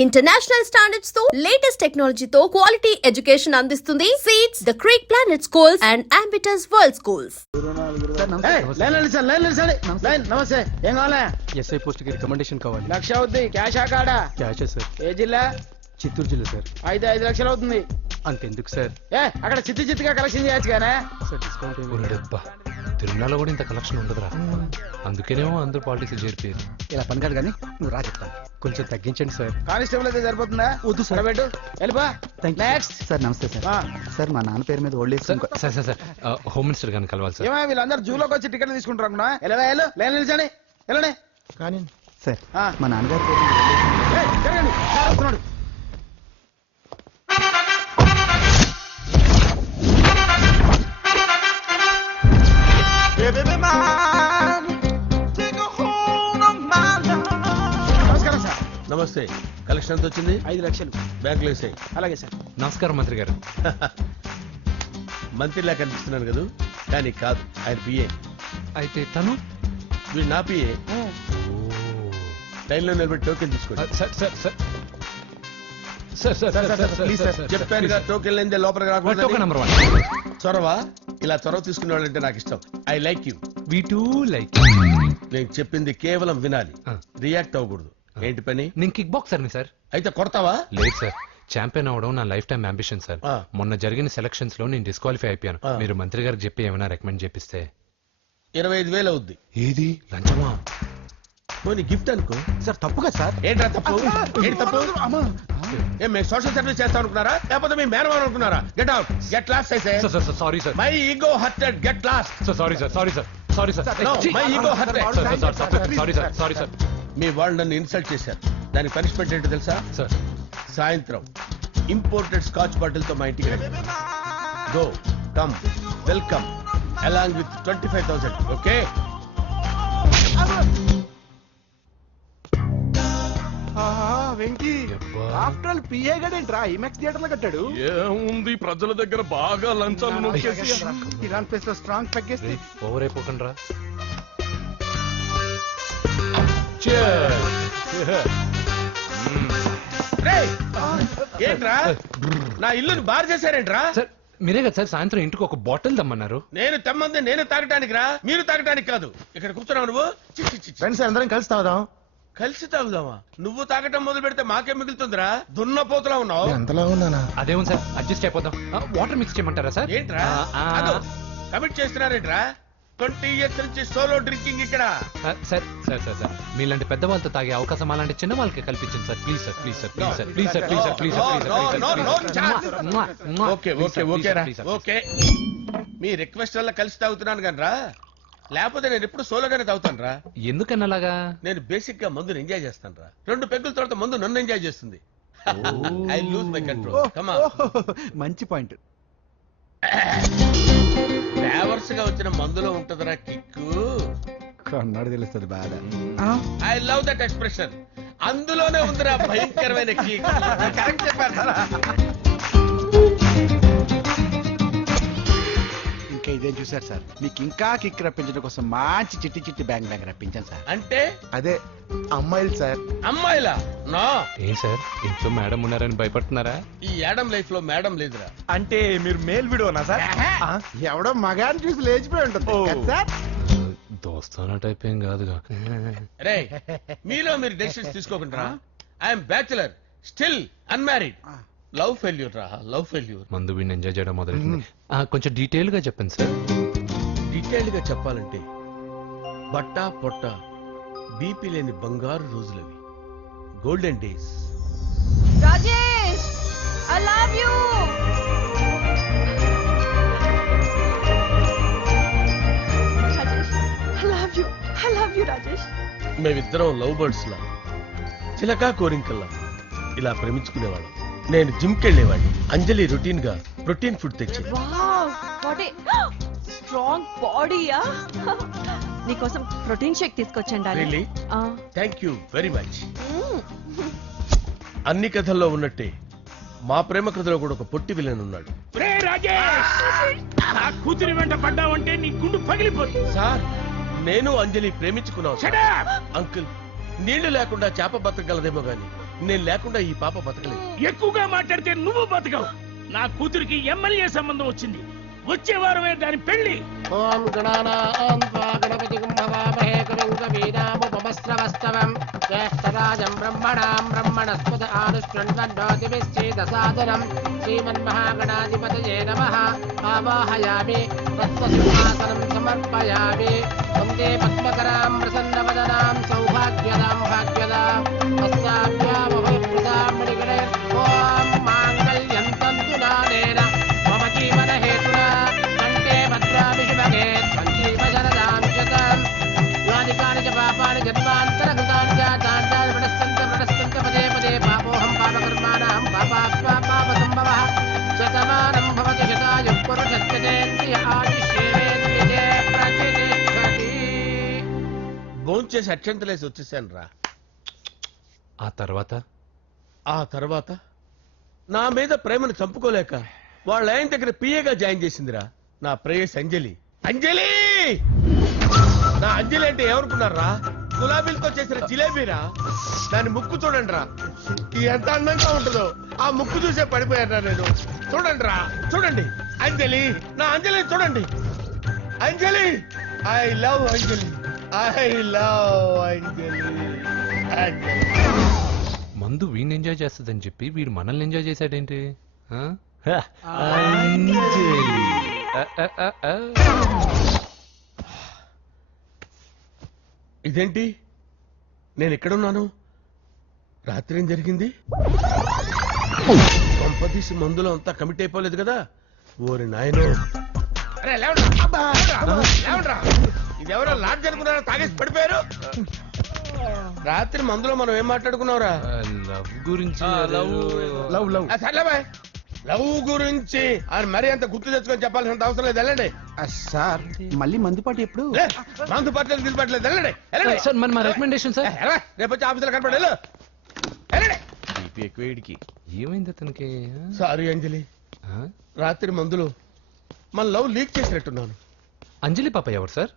International standards తో latest technology తో quality education అందిస్తుంది seats the creek planet schools and Ambitus world schools. నమస్తే, ఏం కావాలా? ఎస్ఐ పోస్ట్ కి రికమెండేషన్ కావాలి. లక్ష అవుద్ది. క్యాషా కాడా? క్యాషే సార్. ఏ జిల్లా? చిత్తూరు జిల్లా సార్. అయితే 5 లక్షలు అవుతుంది. అంతెందుకు సార్? అక్కడ చిత్తుగా కలెక్షన్ చేయొచ్చు కానీ సార్ డిస్కౌంట్. తిరుమలలో కూడా ఇంత కలెక్షన్ ఉండదురా, అందుకేనేమో అందరూ పాలిటిక్స్ చేరిపోయారు. ఇలా పని కాదు కానీ నువ్వు రా చెప్తాను. కొంచెం తగ్గించండి సార్. కానిస్టేబుల్ అయితే సరిపోతుందా? వద్దు సార్. పెట్టు, వెళ్ళిపో. నెక్స్ట్. సార్ నమస్తే సార్. సార్ మా నాన్న పేరు మీద old age sir sir sir home minister గారిని కలవాలి సార్. ఏమో వీళ్ళందరూ జూలోకి వచ్చి టికెట్లు తీసుకుంటారు అనుకున్నా. లైన్ నిలిచండి, వెళ్ళండి. కానీ సార్ ఆ. మా నాన్నగారి పేరు మీద old age జరగండి, సార్ వస్తున్నాడు. నమస్కారం సార్. నమస్తే. కలెక్షన్ ఎంత వచ్చింది? 5 లక్షలు. బ్యాంకులో వేసాయి. అలాగే సార్. నమస్కారం మంత్రి గారు. మంత్రిలా కనిపిస్తున్నాను కదా, కానీ కాదు, ఆయన పిఏ. అయితే తను వీడు నా పిఏ. లైన్లో నిలబెట్టి టోకెన్ తీసుకోండి. Sir sir sir sir sir sir sir please, sir. చెప్పాను కదా, టోకెన్ లేనిదే లోపలికి రాకూడదు. Token number 1. చొరవ, ఇలా చొరవ తీసుకునే వాళ్ళంటే నాకు ఇష్టం. I like you. We two like. నేను చెప్పింది కేవలం వినాలి, రియాక్ట్ అవ్వకూడదు. ఏంటి పని? నేను కిక్ బాక్సర్ని సార్. అయితే కొడతావా? లేదు సార్, ఛాంపియన్ అవడం నా లైఫ్ టైం అంబిషన్ సార్. ఆ. మొన్న జరిగిన సెలక్షన్స్ లో నేను డిస్క్వాలిఫై అయిపోయాను. ఆ. మీరు మంత్రి గారికి చెప్పి ఏమైనా రికమెండ్ చేపిస్తే. 25,000 అవుద్ది. ఏది లంచమా? పోనీ గిఫ్ట్ అనుకో. సార్ తప్పు కదా సార్. ఏంట్రా తప్పు? ఏంటి తప్పు? ఏం మేము సోషల్ సర్వీస్ చేస్తాం అనుకున్నారా, లేకపోతే మీ మేనమాన్ అనుకున్నారా? Get out, get lost. అయితే sorry sir. My ego hurted, get lost. Sorry sir. Sorry sir. No, my ego hurt. Sorry sir. Sorry sir. మీ వాళ్ళు నన్ను ఇన్సల్ట్ చేశారు. దానికి పనిష్మెంట్ ఏంటో తెలుసా? సార్ సాయంత్రం ఇంపోర్టెడ్ స్కాచ్ బాటిల్ తో మా ఇంటికి రండి. Go, come, welcome along with 25,000. Okay? Venky after all PA గడేంట్రా ఇమెక్స్ థియేటర్ లో కట్టాడు. ఏముంది, ప్రజల దగ్గర బాగా లంచాలు నొక్కేసి ఇరాన్ ప్లేస్ లో స్ట్రాంగ్ తగ్గేస్తే ఓవర్ అయిపోకండి రా. రేయ్, ఏంట్రా నా ఇల్లుని బార్ చేశారేంట్రా? సార్ మీరే కదా సార్ సాయంత్రం ఇంటికి ఒక బాటిల్ దమ్మన్నారు. నేను తెమ్మంది నేను తాగటానికి రా, మీరు తాగటానికి కాదు. ఇక్కడ కూర్చున్నావు నువ్వు. చి, చి, చి, చి. ఫ్రెండ్స్ అందరం కలిసి తాగుదాం. కలిసి తాగుదామా? నువ్వు తాగటం మొదలు పెడితే మాకేం మిగులుతుందిరా? దున్నపోతులా ఉన్నావు. ఎంతలా ఉన్నానా? అదేమో సార్, అడ్జస్ట్ అయిపోదాం. వాటర్ మిక్స్ చేయమంటారా సార్? ఏంట్రా కమిట్ చేస్తున్నారేంట్రా? 20 years నుంచి సోలో డ్రింకింగ్ ఇక్కడ. సార్ సార్ సార్ సార్ మీలాంటి పెద్ద వాళ్ళతో తాగే అవకాశం అలాంటి చిన్న వాళ్ళకి కల్పించండి sir. Please sir, please sir, please sir, please sir, please sir, please sir. Okay okay okay రా, ఓకే. మీ రిక్వెస్ట్ వల్ల కలిసి తాగుతున్నాను కానీ రా, లేకపోతే నేను ఎప్పుడు సోలోగానే తాగుతాను రా. ఎందుకన్నా అలాగా? నేను బేసిక్ గా మందుని ఎంజాయ్ చేస్తాను రా. 2 పెగ్గుల తర్వాత మందు నన్ను ఎంజాయ్ చేస్తుంది. I lose my control. Come on. మంచి పాయింట్. ఫ్లేవర్స్ గా వచ్చిన మందులో ఉంటదిరా కిక్కు. కన్నాడు తెలుస్తుంది బాగా. I love that expression. అందులోనే ఉందిరా భయంకరమైన కిక్. కరెక్ట్ చెప్పారు. ఇంకా ఇదేం చూసారు సార్, మీకు ఇంకా కిక్ రప్పించడం కోసం మంచి చిట్టి బ్యాంగ్ రప్పించాను సార్. అంటే అదే అమ్మాయిలు సార్. అమ్మాయిలా? నా ఏం సార్ ఇంట్లో మేడం ఉన్నారని భయపడుతున్నారా? ఈ యాడమ్ లైఫ్ లో మేడం లేదురా. అంటే మీరు మేల్ వీడియోనా సార్? ఎవడో మగాన్ని చూసి లేచిపోయి ఉంటుంది కదా సార్. దోస్తానా టైప్ ఏం కాదుగా. రే, మీలో మీరు డెసిషన్స్ తీసుకోకుండా. I'm bachelor, still unmarried. Love failure రా, లవ్ ఫెయిల్యూర్. మందు వీడిని ఎంజాయ్ చేయడం మొదలైంది. కొంచెం డీటెయిల్ గా చెప్పండి సార్. డీటెయిల్డ్ గా చెప్పాలంటే బట్టా పొట్ట బీపీ లేని బంగారు రోజులవి, golden days. Rajesh I love you. I love you Rajesh. మేమిద్దరం లవ్ బర్డ్స్ లా, చిలకా కోరింకల్లా ఇలా ప్రేమించుకునేవాళ్ళం. నేను జిమ్ కెళ్ళేవాడిని. అంజలి రొటీన్ గా ప్రోటీన్ ఫుడ్ తెచ్చి. వావ్ వాట్ ఏ స్ట్రాంగ్ బాడీయా. నీకోసం ప్రోటీన్ షేక్ తీసుకొచ్చండి. Really? Thank you very much. అన్ని కథల్లో ఉన్నట్టే మా ప్రేమ కథలో కూడా ఒక పొట్టి విలన్ ఉన్నాడు. కూతురి వెంట పడ్డావంటే నీ గుండు పగిలిపోతుంది. సార్, నేను అంజలి ప్రేమించుకున్నాను. అంకుల్, నీళ్లు లేకుండా చేప బతకగలదేమో గాని నేను లేకుండా ఈ పాప బతకలేదు. ఎక్కువగా మాట్లాడితే నువ్వు బతకవు. నా కూతురికి ఎమ్మెల్యే సంబంధం వచ్చింది. వచ్చే వారమే దాని పెళ్లి. ఓం గణానాం త్వా గణపతిం భవామహే కవిం కవీనాముపమస్రవస్తవం జ్యేష్ఠరాజం బ్రహ్మణాం బ్రహ్మణస్పద ఆనుష్ణ్వన్నోతిభిశ్చేదసాదనం శ్రీమన్మహాగణాధిపతయే నమః ఆవాహయామి తత్వసింహాసనం సమర్పయామి వందే పద్మకరాం ప్రసన్నవదనాం సౌభాగ్యదాం భాగ్యదాం తస్యాభ్యామభయప్రదాం మణిగణే ఓం మాంగళ్యం తంతు నానేన మమ జీవన హేతునా కంటే భద్రామి శుభగే సంజీవశరదాం శతం యాని కాని చ పాపాని జన్మాంతరకృతాని జాతాని ప్రణశ్చంత పదే పదే పాపోహం పాపకర్మాణం పాపాత్మా పాపసంభవః శతమానం భవతి శతాయుః పురుషస్యేంద్రియ ఆయుష్యేంద్రియే ప్రతిష్టతి. భోంచేసి అక్షంతలేసి వచ్చేసాను రా. ఆ ఆ తర్వాత నా మీద ప్రేమను చంపుకోలేక వాళ్ళ ఆయన దగ్గర పిఏగా జాయిన్ చేసిందిరా నా ప్రేయస్ అంజలి. అంజలి నా అంజలి అంటే ఏమనుకున్నారా? గులాబీలతో చేసిన జిలేబీరా. దాని ముక్కు చూడండి రా, ఎంత అందంగా ఉంటుందో. ఆ ముక్కు చూసే పడిపోయారా నేను. చూడండి రా, చూడండి అంజలి, నా అంజలి చూడండి. Anjali, I love Anjali, I love Anjali. Anjali మందు వీడిని ఎంజాయ్ చేస్తుందని చెప్పి వీడు మనల్ని ఎంజాయ్ చేశాడేంటి? ఆ? ఇదేంటి, నేను ఎక్కడున్నాను? రాత్రి ఏం జరిగింది? కొంపదీసి మందులో అంతా కమిట్ అయిపోలేదు కదా? ఓరి నాయనో, అరే లేవండ్రా, అబ్బా, లేవండ్రా. ఇదెవరో లాడ్జ్ అనుకున్నారా? తాగేసి పడిపోయారు. రాత్రి మందులో మనం ఏం మాట్లాడుకున్నావురా? లవ్ గురించి లవ్ గురించి ఆయన మరీ అంత గుర్తు తెచ్చుకొని చెప్పాల్సినంత అవసరం లేదు. వెళ్ళండి. సార్ మళ్ళీ మందుపాటి ఎప్పుడు? లే, మందు పట్టలేదు గిల్పట్లేదు. వెళ్ళండి, వెళ్ళండి. సార్ మన రికమెండేషన్ సార్. రేపు వచ్చి ఆఫీసులో కనపడి వెళ్ళు. వెళ్ళండి. ఏమైంది అతనికి? సారీ అంజలి, ఆ? రాత్రి మందులో మన లవ్ లీక్ చేసినట్టున్నాను. అంజలి పాప ఎవరు సార్?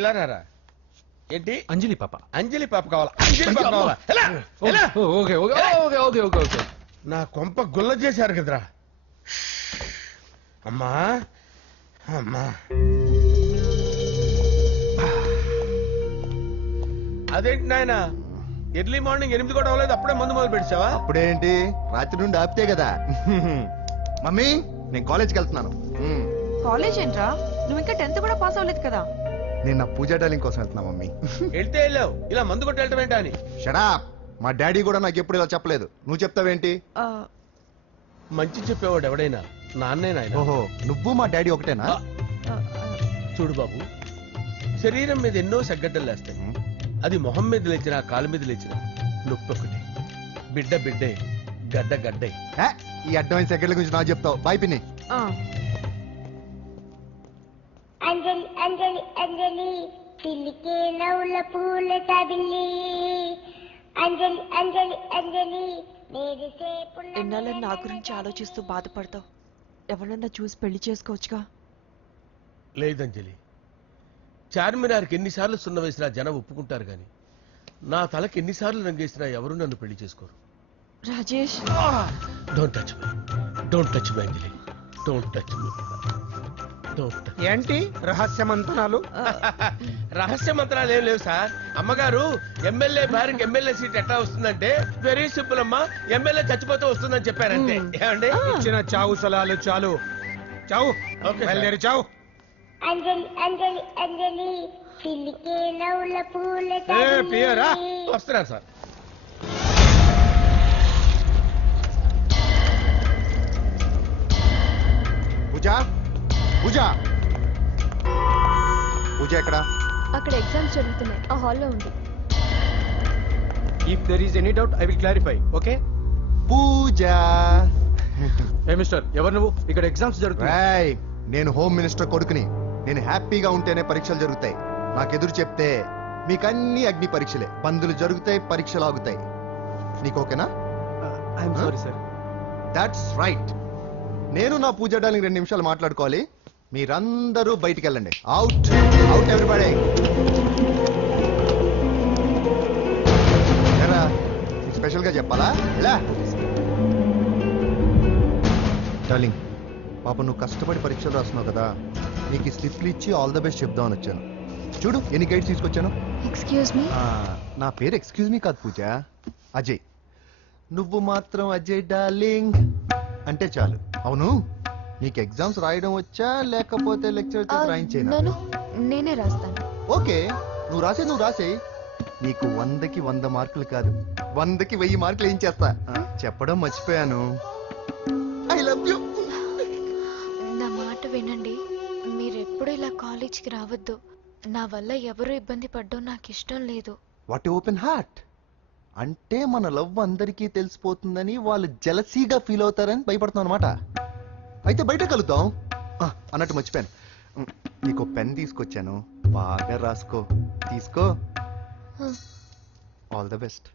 ఇలా రారా. ఏంటి అంజలి పాప. అంజలి పాప కావాలా? అంజలి పాప కావాలా? ఎలా? ఎలా? Okay okay okay okay okay okay. నా కొంప గుల్ల చేశారు కదరా. అమ్మా అమ్మా, అదేంటి నాయన, ఎర్లీ మార్నింగ్ 8 కూడా అవ్వలేదు, అప్పుడే మందు మొదలు పెట్టావా? అప్పుడేంటి, రాత్రి నుండి ఆపితే కదా. మమ్మీ, నేను కాలేజ్కి వెళ్తున్నాను. కాలేజ్ ఏంట్రా? నువ్వు ఇంకా 10th కూడా పాస్ అవ్వలేదు కదా. నేను నా పూజా డాలింగ్ కోసం వెళ్తున్నా మమ్మీ. వెళ్తే వెళ్ళావు, ఇలా మందు కొట్టి వెళ్ళటం ఏంటా అని. షడా, మా డాడీ కూడా నాకు ఎప్పుడు ఇలా చెప్పలేదు. నువ్వు చెప్తావేంటి? ఆ, మంచి చెప్పేవాడు ఎవడైనా నాన్నే నాయన. ఓహో, నువ్వు మా డాడీ ఒకటేనా? ఆ, ఆ, చూడు బాబు, శరీరం మీద ఎన్నో సగ్గడ్డలు లేస్తాయి. అది మొహం మీద లేచినా కాలు మీద లేచినా నొప్పి ఒకటి. బిడ్డ బిడ్డే, గడ్డ గడ్డే. ఏ, ఈ అడ్వాన్స్ సెకండ్ల గురించి నాకు చెప్తావు. బాయ్ పిన్ని. ఆ. అంజలి అంజలి అంజలి పిల్లికే నవ్వుల పూల తబిల్లి అంజలి అంజలి అంజలి ఎన్నాళ్ళని నా గురించి ఆలోచిస్తూ బాధపడతావు. ఎవరన్నా చూసి పెళ్లి చేసుకోవచ్చుగా. లేదంజలి, చార్మినార్కి ఎన్నిసార్లు సున్న వేసినా జనం ఒప్పుకుంటారు గాని నా తలకి ఎన్నిసార్లు రంగేసినా ఎవరు నన్ను పెళ్లి చేసుకోరు. Rajesh, don't touch me, don't touch me Anjali, don't touch me, don't touch. ఏంటి రహస్య మంతనాలు? రహస్య మంత్రాలు ఏం లేవు సార్. అమ్మగారు ఎమ్మెల్యే భార్యకి ఎమ్మెల్యే సీట్ ఎట్లా వస్తుందంటే వెరీ సింపుల్ అమ్మా, ఎమ్మెల్యే చచ్చిపోతే వస్తుందని చెప్పారంటే. ఏమండి? ఇచ్చిన చావు సలాలు చాలు. చావు, ఓకే బయలుదేరి చావు. అంజలి అంజలి అంజలి పిల్లికే నవ్వుల పూల ప్రియరా, వస్తున్నాను సార్. పూజ, పూజ, పూజ ఎక్కడ? అక్కడ ఎగ్జామ్స్ జరుగుతున్నాయి, ఆ హాల్లో ఉంది. If there is any doubt I will clarify. Okay Pooja. ఏ మిస్టర్, ఎవరు నువ్వు? ఇక్కడ ఎగ్జామ్స్ జరుగుతున్నాయి. రాయ్, నేను హోమ్ మినిస్టర్ కొడుకుని. నేను హ్యాపీగా ఉంటేనే పరీక్షలు జరుగుతాయి. నాకెదురు చెప్తే మీకన్నీ అగ్ని పరీక్షలే. పందులు జరుగుతాయి, పరీక్షలు ఆగుతాయి. నీకు ఓకేనా? I'm sorry sir. That's right. నేను నా పూజ డాలింగ్ 2 నిమిషాలు మాట్లాడుకోవాలి. మీరందరూ బయటికి వెళ్ళండి. Out out everybody. స్పెషల్ గా చెప్పాలా ఇలా డార్లింగ్ పాప నువ్వు కష్టపడి పరీక్షలు రాస్తున్నావు కదా నీకు ఈ స్లిప్లు ఇచ్చి ఆల్ ద బెస్ట్ చెప్దామని వచ్చాను చూడు ఎన్ని గైడ్స్ తీసుకొచ్చాను ఎక్స్క్యూజ్ మీ నా పేరు ఎక్స్క్యూజ్ మీ కాదు పూజ అజయ్ నువ్వు మాత్రం అజయ్ డార్లింగ్ అంటే చాలు అవును నీకు ఎగ్జామ్స్ రాయడం వచ్చా లేకపోతే లెక్చర్ రాయించేనా నేనే రాస్తాను ఓకే నువ్వు రాసే నీకు 100కి 100 మార్కులు కాదు 100కి 1000 మార్కులు ఏం చేస్తా చెప్పడం మర్చిపోయాను ఐ లవ్ యూ నా మాట వినండి మీరెప్పుడు ఇలా కాలేజీకి రావద్దు నా వల్ల ఎవరు ఇబ్బంది పడ్డం నాకు ఇష్టం లేదు వాట్ ఓపెన్ హార్ట్ అంటే మన లవ్ అందరికీ తెలిసిపోతుందని వాళ్ళు జలసీగా ఫీల్ అవుతారని భయపడుతున్నాం అనమాట అయితే బయట కలుద్దాం అన్నట్టు మర్చిపోయాను నీకు పెన్ తీసుకొచ్చాను బాగా రాసుకో తీసుకో ఆల్ ద బెస్ట్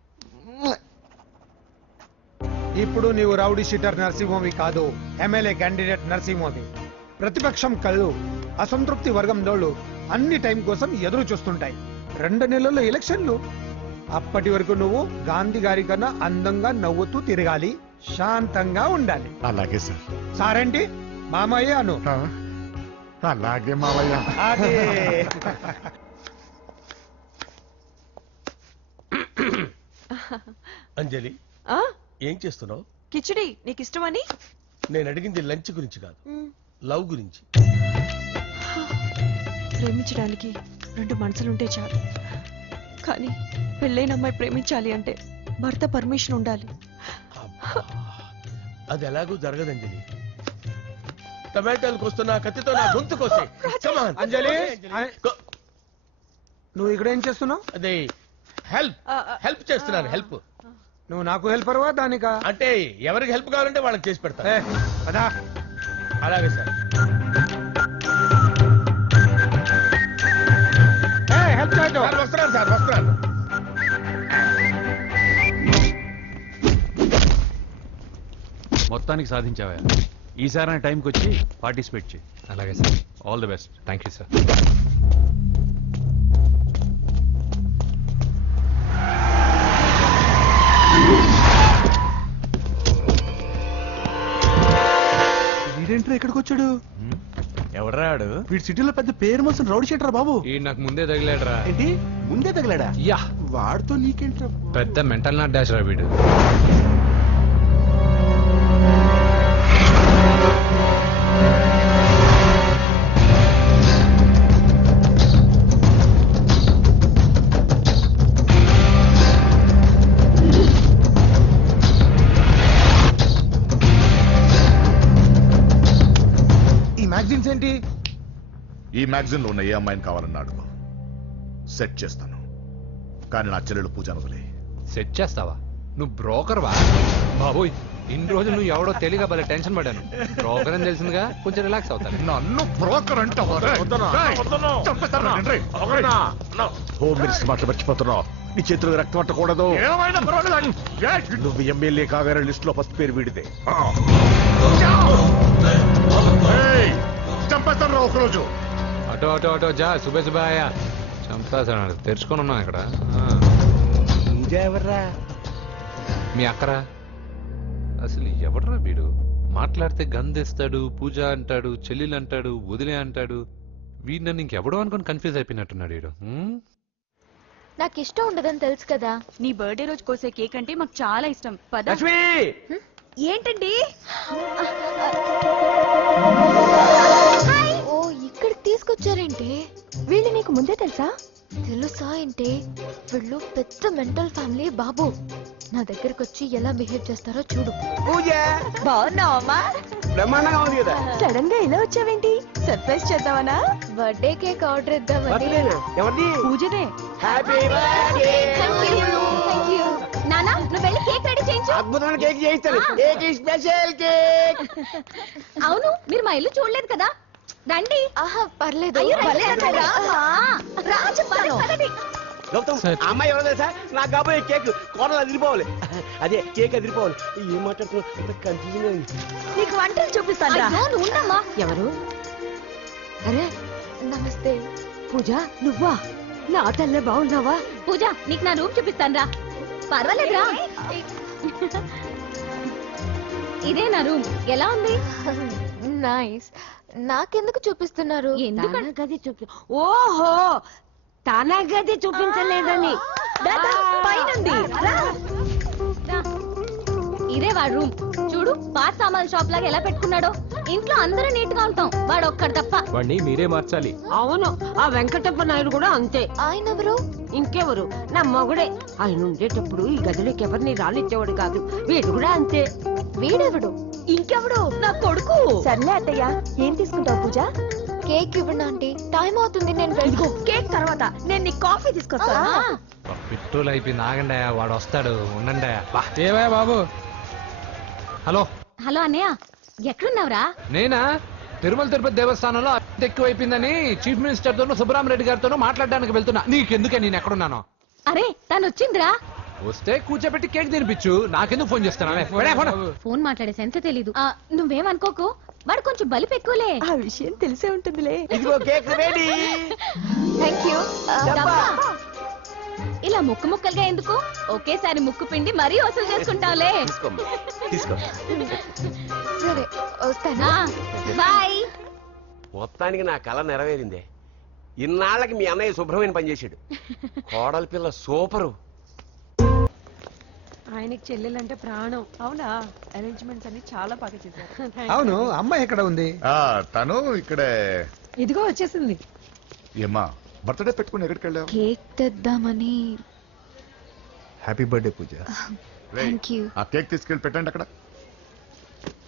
ఇప్పుడు నీవు రౌడీ షీటర్ నరసింహవి కాదు ఎమ్మెల్యే క్యాండిడేట్ నరసింహవి ప్రతిపక్షం కళ్ళు అసంతృప్తి వర్గం దోళ్ళు అన్ని టైం కోసం ఎదురు చూస్తుంటాయి 2 నెలల్లో ఎలక్షన్లు అప్పటి వరకు నువ్వు గాంధీ గారి కన్నా అందంగా నవ్వుతూ తిరగాలి శాంతంగా ఉండాలి అలాగే సార్ సారేంటి మామయ్య అను అలాగే మావయ్య అదే అంజలి ఏం చేస్తున్నావు కిచిడి నీకు ఇష్టమని నేను అడిగింది లంచ్ గురించి కాదు లవ్ గురించి ప్రేమించడానికి 2 మనసులుంటే చాలు కానీ పెళ్ళైన అమ్మాయి ప్రేమించాలి అంటే భర్త పర్మిషన్ ఉండాలి అది ఎలాగూ జరగదు అంజలి టమాటాలకు వస్తున్న కత్తితో నా గొంతు కోసే అంజలి నువ్వు ఇక్కడ ఏం చేస్తున్నావు అదే హెల్ప్ చేస్తున్నాను హెల్ప్ నువ్వు నాకు హెల్పర్వా దానికా అంటే ఎవరికి హెల్ప్ కావాలంటే వాళ్ళకి చేసి పెడతా పదా అలాగే సార్ హెల్ప్ చేయదు వస్తున్నాను సార్ వస్తున్నాను మొత్తానికి సాధించావా ఈసారి టైంకి వచ్చి పార్టిసిపేట్ చేయి అలాగే sir all the best thank you sir వీడేంట్రా ఎక్కడికి వచ్చాడు ఎవడ్రాడు వీడి సిటీలో పెద్ద పేరు మోసిన రౌడీ షీటర్ బాబు ఈ నాకు ముందే తగిలాడరా ఏంటి ముందే తగిలాడా యా వాడితో నీకేంట్రా పెద్ద మెంటల్ నాట్ డాష్ రా వీడు మ్యాగజైన్స్ ఏంటి ఈ మ్యాగజైన్ లో ఉన్న ఏ అమ్మాయిని కావాలన్నాడు సెట్ చేస్తాను కానీ నా చెల్లెలు పూజ అనుకులే సెట్ చేస్తావా నువ్వు బ్రోకర్ వా బాబోయ్ ఇన్ని రోజులు నువ్వు ఎవడో తెలియక భలే టెన్షన్ పడ్డాను బ్రోకర్ అని తెలిసిందిగా కొంచెం రిలాక్స్ అవుతాను నన్ను బ్రోకర్ అంటావా హోమ్ మినిస్టర్ మాట మర్చిపోతున్నావు నీ చేతులకు రక్తం పట్టకూడదు నువ్వు ఎమ్మెల్యే కాగానే లిస్ట్ లో ఫస్ట్ పేరు వీడితే చంపేస్తాను ఒకరోజు అటో అటో అటో జా సుబే సుబాయ చంపేస్తాడు తెరుచుకొని ఉన్నా ఇక్కడ ఎవర్రా మీ అక్కరా అసలు ఎవడరా వీడు మాట్లాడితే గంధేస్తాడు పూజ అంటాడు చెల్లెలు అంటాడు వదిలే అంటాడు వీడు నన్ను ఇంకెవడో అనుకుని కన్ఫ్యూజ్ అయిపోయినట్టున్నాడు వీడు నాకు ఇష్టం ఉండదని తెలుసు కదా నీ బర్త్డే రోజు కోసే కేక్ అంటే మాకు చాలా ఇష్టం పద ఏంటండి ఓ ఇక్కడికి తీసుకొచ్చారేంటి వీళ్ళు నీకు ముందే తెలుసా తెలుసా ఏంటి వీళ్ళు పెద్ద మెంటల్ ఫ్యామిలీ బాబు నా దగ్గరకు వచ్చి ఎలా బిహేవ్ చేస్తారో చూడు బాగున్నావమ్మా బ్రహ్మాండంగా ఉంది కదా సడన్ గా ఇలా వచ్చావేంటి సర్ప్రైజ్ చేద్దామనా బర్త్డే కేక్ ఆర్డర్ ఇద్దామని ఎవరిది పూజనే హ్యాపీ థ్యాంక్ యూ నానా నువ్వు వెళ్ళి కేక్ రెడీ చేయించు అద్భుతమైన కేక్ చేయిస్తాను కేక్ స్పెషల్ కేక్ అవును మీరు మా ఇల్లు చూడలేదు కదా రండి ఆహా పర్లేదు గౌతమ్ అమ్మాయి ఎవరో తెలుసా నాకు కాబోయే కేక్ కోడలు అదిరిపోవాలి అదే కేక్ అదిరిపోవాలి ఏం మాట్లాడుతున్నా కన్ఫ్యూజన్ నీకు వంటలు చూపిస్తాను ఉండమ్మా ఎవరు అరే నమస్తే పూజ నువ్వా నా తల్లే బాగున్నావా పూజ నీకు నా రూమ్ చూపిస్తాను రా పర్వాలేదురా. ఇదే నా రూమ్. ఎలా ఉంది? నైస్. నాకెందుకు చూపిస్తున్నారు? ఎందుకంటే గది ఓహో తన గది చూపించలేదని. పైనుంది. ఇదే వాడు రూమ్. చూడు పాత సామాన్ షాప్ లాగా ఎలా పెట్టుకున్నాడో. ఇంట్లో అందరూ నీట్ గా ఉంటాం, వాడు ఒక్కడు తప్ప. వాడిని మీరే మార్చాలి. అవును, ఆ వెంకటప్ప నాయుడు కూడా అంతే. ఆయన ఎవరు? ఇంకెవరు, నా మొగుడే. ఆయన ఉండేటప్పుడు ఈ గదిలోకి ఎవరిని రానిచ్చేవాడు కాదు. వీడు కూడా అంతే. వీడెవడు? ఇంకెవడు? నా కొడుకు. సర్లే అత్తయ్య, ఏం తీసుకుంటావు పూజ? కేక్ ఇవ్వండి ఆంటీ, టైం అవుతుంది. నేను కేక్ తర్వాత నేను నీకు కాఫీ తీసుకొస్తా. పెట్రోల్ అయిపోయింది, ఆగండి, వాడు వస్తాడు, ఉండండి. ఏవయ్యా బాబు? హలో హలో అన్నయ్య, ఎక్కడున్నావురా? నేనా తిరుమల తిరుపతి దేవస్థానంలో అత్యంత ఎక్కువైపోయిందని చీఫ్ మినిస్టర్ తోనూ సుబ్బరామరెడ్డి గారితోనూ మాట్లాడడానికి వెళ్తున్నా. నీకెందుకే నేను ఎక్కడున్నాను? అరే తను వచ్చిందిరా. వస్తే కూర్చోబెట్టి కేక్ తినిపించు, నాకెందుకు ఫోన్ చేస్తాను? ఫోన్ మాట్లాడే సెన్స్ తెలీదు. నువ్వేమనుకోకు, వాడు కొంచెం బలిపు ఎక్కువలే. ఆ విషయం తెలిసే ఉంటుందిలే. ఇదిగో కేక్ రెడీ. Thank you. ఇలా ముక్కు ముక్కలుగా ఎందుకు? ఒకేసారి ముక్కు పిండి మరీ వసూలు చేసుకుంటావులే. తీసుకో. సరే వస్తానా, బాయ్. మొత్తానికి నా కళ నెరవేరిందే. ఇన్నాళ్ళకి మీ అన్నయ్య శుభ్రమైన పనిచేశాడు. కోడల పిల్ల సూపరు. ఆయనకి చెల్లెలంటే ప్రాణం. అవునా? అరేంజ్మెంట్స్ అన్ని చాలా బాగా చేశారు. అవును, అమ్మాయి ఎక్కడ ఉంది? తను ఇక్కడే. ఇదిగో వచ్చేసింది. ఏమ్మా బర్త్డే పెట్టుకుని ఎక్కడికి వెళ్ళావు? కేక్ తెద్దామని. Happy birthday Pooja. Thank you. ఆ కేక్ తీసుకెళ్ళి పెట్టండి అక్కడ.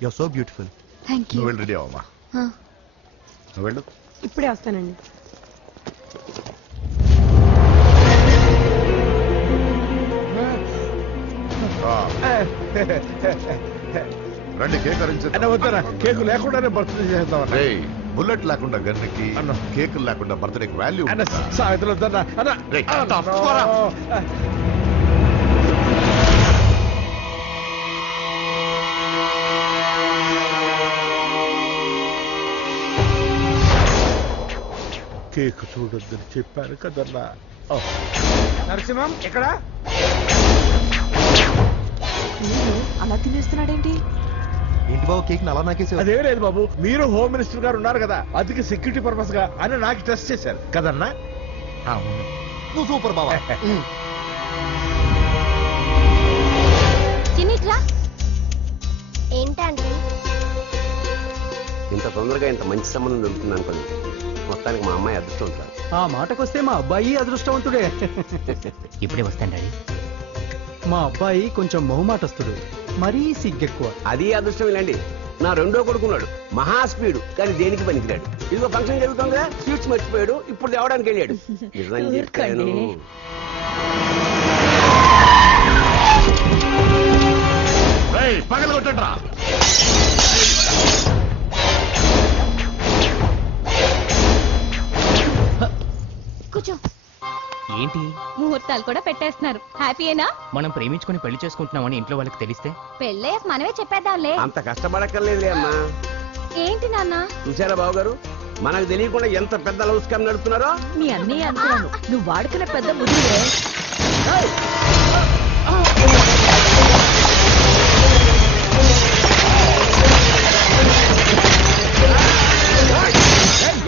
You are so beautiful. Thank you. నువ్వు వెళ్ళి రెడీ అవమ్మా. నువ్వు వెళ్ళు. ఇప్పుడే వస్తానండి. రండి కేక్ వద్దరా, కేకు లేకుండానే బర్త్డే చేద్దాం. బుల్లెట్ లేకుండా గన్నుకి, కేక్ లేకుండా బర్త్డేకి వాల్యూ. సాయంత్రం వద్దన్నా. కేక్ చూడొద్దని చెప్పాను కదన్నా. నరసింహం ఎక్కడ? అలా తినేస్తున్నాడేంటి? ఏంటి బాబు కేక్ అలా నాకేసావు? అదేం లేదు బాబు, మీరు హోమ్ మినిస్టర్ గారు ఉన్నారు కదా, అందుకే సెక్యూరిటీ పర్పస్ గా అని నాకు టెస్ట్ చేశారు కదన్నా. నువ్వు సూపర్ బాబా. చిన్నిట్రా. ఏంటండి? ఇంత తొందరగా ఇంత మంచి సంబంధం దొరుకుతుంది అనుకోండి. మొత్తానికి మా అమ్మాయి అదృష్టవంతురాలు. ఆ మాటకొస్తే మా అబ్బాయి అదృష్టవంతుడే. ఇప్పుడే వస్తాను డాడీ. మా అబ్బాయి కొంచెం మొహమాటస్తుడు, మరీ సిగ్గెక్కువ. అది అదృష్టం ఇలాండి. నా రెండో కొడుకున్నాడు, మహా స్పీడు, కానీ దేనికి పనికిరాడు. ఇదిగో ఫంక్షన్ జరుగుతుందిగా, స్వీట్స్ మర్చిపోయాడు, ఇప్పుడు తేవడానికి వెళ్ళాడు. నిజం చెప్పాను. పగల కొట్టండిరా. కూర్చో. ఏంటి ముహూర్తాలు కూడా పెట్టేస్తున్నారు. హ్యాపీయేనా? మనం ప్రేమించుకుని పెళ్లి చేసుకుంటున్నామని ఇంట్లో వాళ్ళకి తెలిస్తే? పెళ్ళయ్యాక మనమే చెప్పేద్దాంలే. అంత కష్టపడక్కర్లేదులే అమ్మా. ఏంటి నాన్న? చూసారా బాబు గారు, మనకు తెలియకుండా ఎంత పెద్ద లవ్ స్కామ్ నడుపుతున్నారో. మీ అన్నయ్య అనుకున్నాను, నువ్వు వాడుకునే పెద్ద బుద్ధిలే.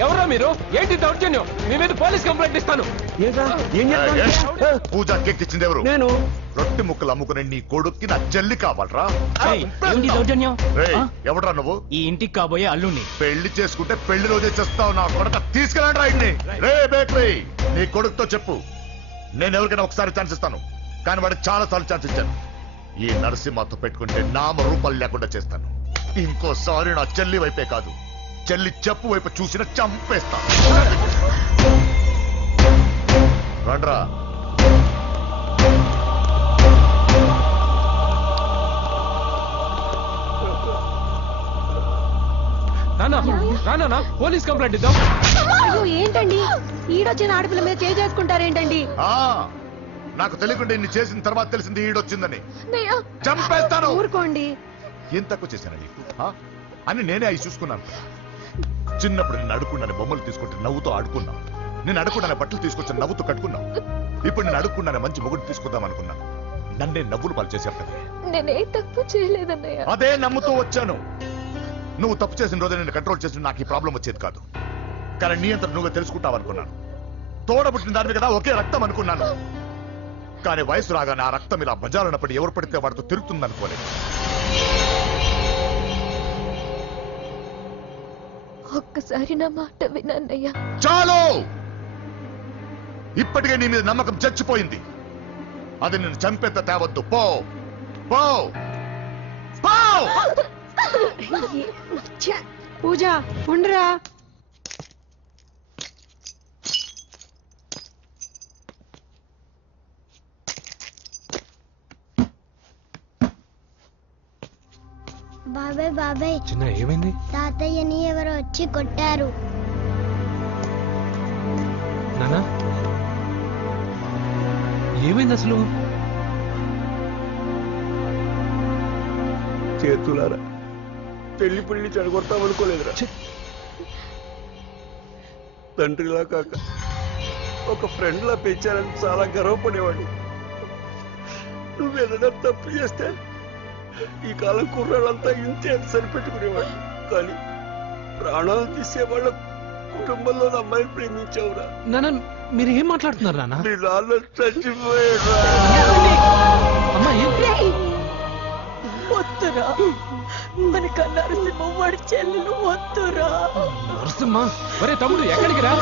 ఎవరా మీరు? ఏంటి దౌర్జన్యం? మీ మీద పోలీస్ కంప్లైంట్ ఇస్తాను. పూజ కేక్ ఇచ్చింది ఎవరు? నేను. రొట్టె ముక్కలు అమ్ముకునే నీ కొడుక్కి నా చెల్లి కావాలరా? దౌర్జన్యం? ఎవడరా నువ్వు? ఈ ఇంటికి కాబోయే అల్లుణ్ణి. పెళ్లి చేసుకుంటే పెళ్లి రోజే చేస్తావు నా కొడుక. తీసుకెళ్ళండి రాయిని. రే బేకరీ, నీ కొడుకుతో చెప్పు, నేను ఎవరికైనా ఒకసారి ఛాన్స్ ఇస్తాను, కానీ వాడికి చాలా సార్లు ఛాన్స్ ఇచ్చాను. ఈ నరసింహతో పెట్టుకుంటే నామ రూపాలు లేకుండా చేస్తాను. ఇంకోసారి నా చెల్లి వైపే కాదు, చెల్లి చెప్పు వైపు చూసిన చంపేస్తా. రండ్రా. నానా పోలీస్ కంప్లైంట్ ఇద్దాం. అయ్యో ఏంటండి, ఈడొచ్చిన ఆడపిల్ల మీద చేసుకుంటారేంటండి? నాకు తెలియకుండా ఇన్ని చేసిన తర్వాత తెలిసింది ఈడొచ్చిందని. చంపేస్తాను. ఊరుకోండి. ఏం తక్కువ చేశాను నీకు అని నేనే అవి చూసుకున్నాను. చిన్నప్పుడు నేను అడుక్కున్నాను బొమ్మలు తీసుకుంటే నవ్వుతో ఆడుకున్నాను. నేను అడుక్కున్నాను బట్టలు తీసుకొచ్చి నవ్వుతూ కట్టుకున్నాను. ఇప్పుడు నేను అడుక్కున్నాను మంచి మొగుడు తీసుకుందాం అనుకున్నాను. నన్నే నవ్వులు పాలు చేశారు కదా. నేనే తప్పు చేయలేదన్నయ్య. అదే నమ్ముతూ వచ్చాను. నువ్వు తప్పు చేసిన రోజు నేను కంట్రోల్ చేసిన నాకు ఈ ప్రాబ్లం వచ్చేది కాదు. కానీ నీ అంతా నువ్వే తెలుసుకుంటావు అనుకున్నాను. తోడబుట్టిన దాని కదా ఒకే రక్తం అనుకున్నాను. కానీ వయసు రాగానే ఆ రక్తం ఇలా బజారునప్పుడు ఎవరు పడితే వాడితో తిరుగుతుంది అనుకోలేదు. ఒక్కసారి నా మాట వినన్నయ్య. చాలు, ఇప్పటికే నీ మీద నమ్మకం చచ్చిపోయింది. అది నిన్ను చంపేంత తేవద్దు. పో పో పో. పూజ ఉండరా. బాబాయ్ బాబాయ్, చిన్న ఏమైంది? తాతయ్యని ఎవరో వచ్చి కొట్టారు. నానా ఏమైంది అసలు? చేతులారా పెళ్లి పెళ్లి చెడగొడతామనుకోలేదురా. తండ్రిలా కాక ఒక ఫ్రెండ్లా పెంచాలని చాలా గర్వపడేవాడు. నువ్వేదైనా తప్పు చేస్తే ఈ కాలం కుర్రాళ్ళంతా ఇంతే సరిపెట్టుకునేవాడు. కానీ ప్రాణాలు తీసేవాళ్ళ కుటుంబంలో అమ్మాయిని ప్రేమించావురా. నాన్న మీరు ఏం మాట్లాడుతున్నారు నాన్న? నీ నాన్న చచ్చిపోయాడు. వద్దురా, మన నరసింహ వాడి చెల్లెలు వద్దురా. నరసింహ ఒరే తమ్ముడు ఎక్కడికి రా?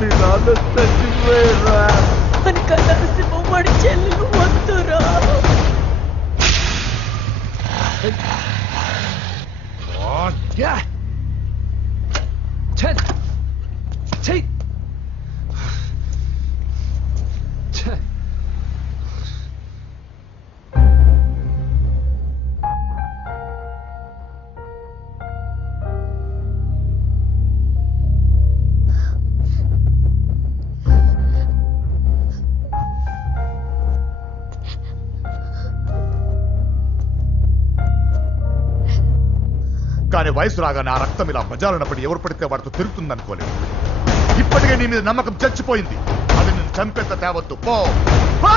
నీ నాన్న చచ్చిపోయాడు. మన నరసింహ వాడి చెల్లెలు వద్దురా. కానీ వయసు రాగానే ఆ రక్తం ఇలా బజారునప్పుడు ఎవరు పడితే వాడితో తిరుగుతుంది అనుకోలేదు. ఇప్పటికే నీ మీద నమ్మకం చచ్చిపోయింది. అది నిన్ను చంపేంత తేవద్దు. పో పో.